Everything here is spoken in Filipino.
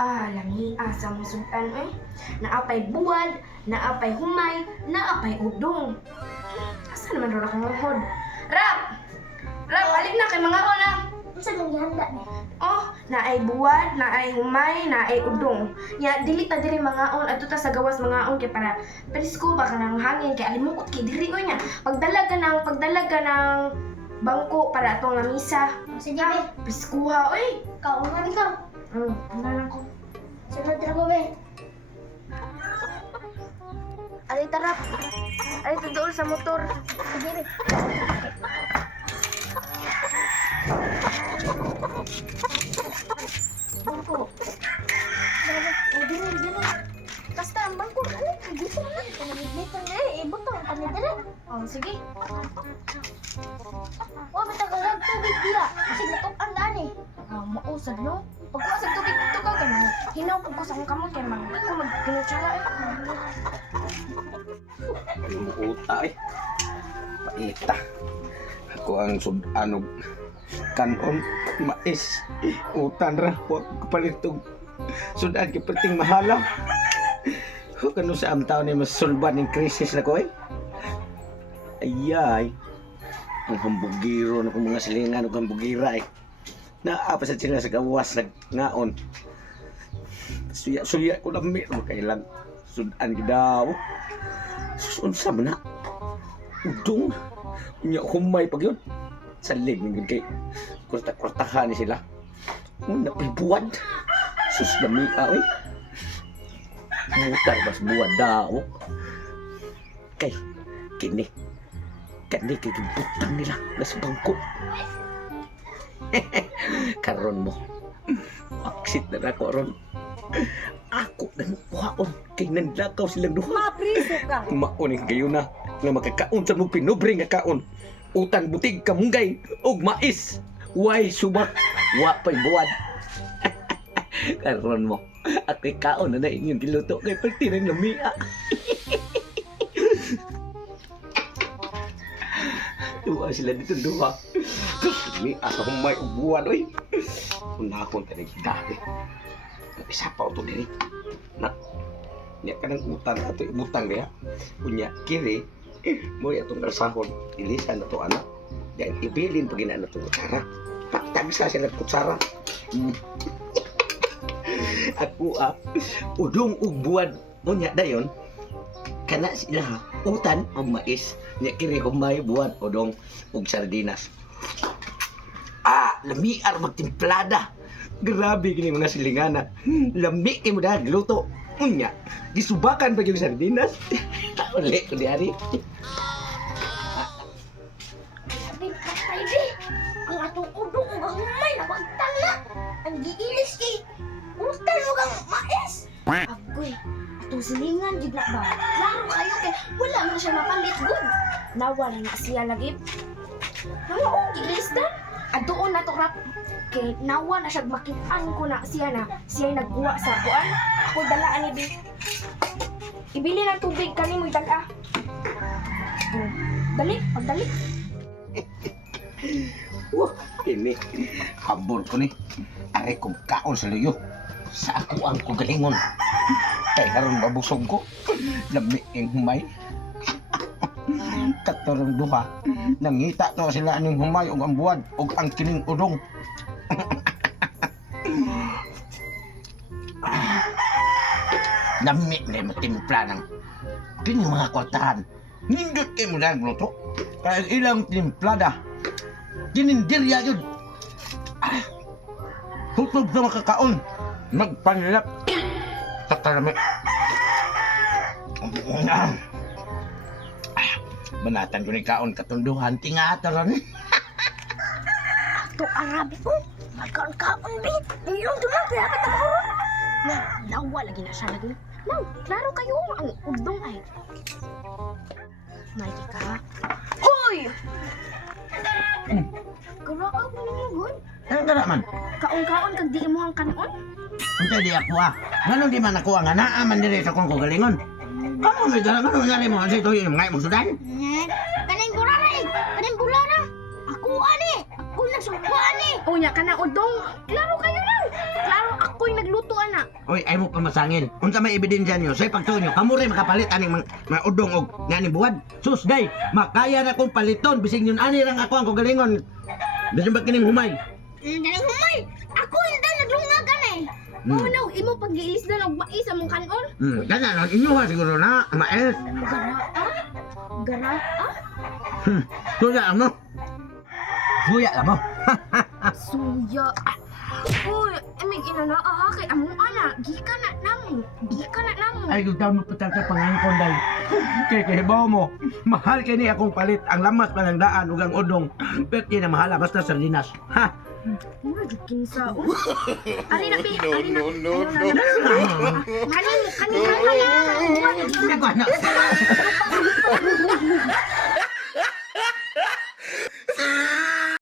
Lami asa mo sudan eh. Naapay buwad, naapay humay, naapay udong. Asa naman ron akong mahod? Rap! Rap, alik na kay mga ona. Unsa nang gihanda ni? Oh, naay buwad, naay humay, naay udong. Ya, dili ta diri mga on adto ta sa gawas mga on kay para presko ba kanang hangin kay alimukot kay diri o nya. Pagdalag ka ng bangko para atong lamisa. Sige be, Preskuha oy. kauman ka. Ano lang ko. Sunod ra ko be. Ari tarap. Ari tuduol sa motor. Sige be. Bangko. Dili. Basta ang bangko ano dito na. Kanagbitan diri, ibutang kami diri. Oh, sige. Wa bitaw ka tubig dira. Kasi natok ang dani. Mausad no. Pag ko sa tubig dito ka kanang hinaw pag ko sa akong kamot kay mag ako magpinutsara eh. Uta eh. Paita. Ako ang sudanog kanon mais. Utan ra ko kapalitog. Sudan kay perting mahala. Kano sa amtaw ni masulban ng krisis na ko eh. Ayay. Ang hambugiro na kong mga silingan ng hambugira eh. Naapa sa sila sa gawas ngaon. Suya ko lang meron kailan. Sudan gidaw. Unsa man na? Udong. Unya humay pag yun. Salig ng kay kurta-kurtahan ni sila. Una pa'y buwad. Sus dami oy. Mutar bas buwad daw. Kay kini. Kani kay gibutang nila nas bangko. Karon mo. Aksit na ako ron. Ako nang kuhaon kay nandakaw silang duha. Mapriso ka. Maoning kayo na nga makakaon sa mong pinobre nga kaon. Utan butig kamunggay og mais. Way subak. Wa pa'y buwad. Karon mo. Ako'y kaon na inyong giluto kay pati ng lamia. Duwa sila dito duha. Lamia sa humay og buwad oy. Unahon ka nagdali. Isa pa ito diri. Na. Nya ka ng utang ato ibutang niya. Unya kiri. Mo atong rasahon. Ilisan na to anak. Yan ibilin pag ginaan na itong kutsara. Tagsa sila kutsara. Ako udong ug buwad. Unya dayon. Kana sila ha. Utan og mais. Nya kiri humay buwad udong ug sardinas. Lamiar magtimplada. Grabe gini mga silingana. Lami kay mo dahil luto. Unya, gisubakan pa yung sardinas. Uli ko di ari. Sabi ka be. Ang atong udong ug ang humay na magtala. Ang giilis kay utan mo kang mais. Agoy, atong silingan gid na ba? Klaro kayo kay wala man siya mapalit good. Nawala na siya lagi. Ano gilisdan? Adoon na to rap. Kay nawa na siya makitaan ko na siya nagkuha sa kuan. Ako dalaan ni Bi. Ibili ng tubig kani mo daga. Dali, pagdali. Wah, ini hambon ko ni. Are kong kaon sa luyo. Sa ako ang kugalingon. Kay karon mabusog ko. Lami ang humay. Katarong duha. Nangita to sila aning humay ug ang buwad ug ang kining udong. Lami na matimpla ng kining mga kwartahan. Nindot kay mo lang luto. Kaya ilang timplada. Kinindirya yun. Tutob sa makakaon. Magpanilap. Sa karami. Banatan ko ni kaon katunduhan. Tingataran. Ato arabi ko. Magkaon be. Iyong dulang kaya ka tamaron. Nawa lagi na siya lagi. Now, klaro kayo ang udong ay. Nagi ka. Hoy! Karaag mo ninyo good. Ano ka naman? Kaon-kaon kag di imuhang kanon. Unta di ako Ngano di man ako nga naaman diri sa kong kugalingon. Kamu may dala ngano ngari mo kasi ito yung ngay mo sudan? Kaning bulara eh. Kaning bulara. Ako ani. Ako nagsubuan eh. Unya ka na udong. Klaro kayo lang. Klaro ako'y nagluto ana. Oy, ay mo pamasangin. Unsa may ebidensya niyo? Say pagtuon niyo, kamo rin makapalit aning mga udong og ngani buwad. Sus day, makaya na kong paliton bising yun ani rang ako ang kagalingon. Dili ba kining humay? Dali humay. Ako hindi naglungag ka na eh. Oh no, imo pag-iilis na og mais sa mong kanon. Kana lang inyo ha siguro na, maes. Gara? Suya lang mo. Suya lang mo. Suya. Uy, amig ina na kay among ana, gika na namo. Gika na namo. Ay, kung tamo pa sa pangangkon day. Kay kahibaw mo, mahal kini akong palit ang lamas pa ng daan ug ang udong. Pero kini mahala basta sardinas. Ha? Mura jud kinsa. Ari na pi, ari na. Kanimo, kanimo. Hindi ko anak.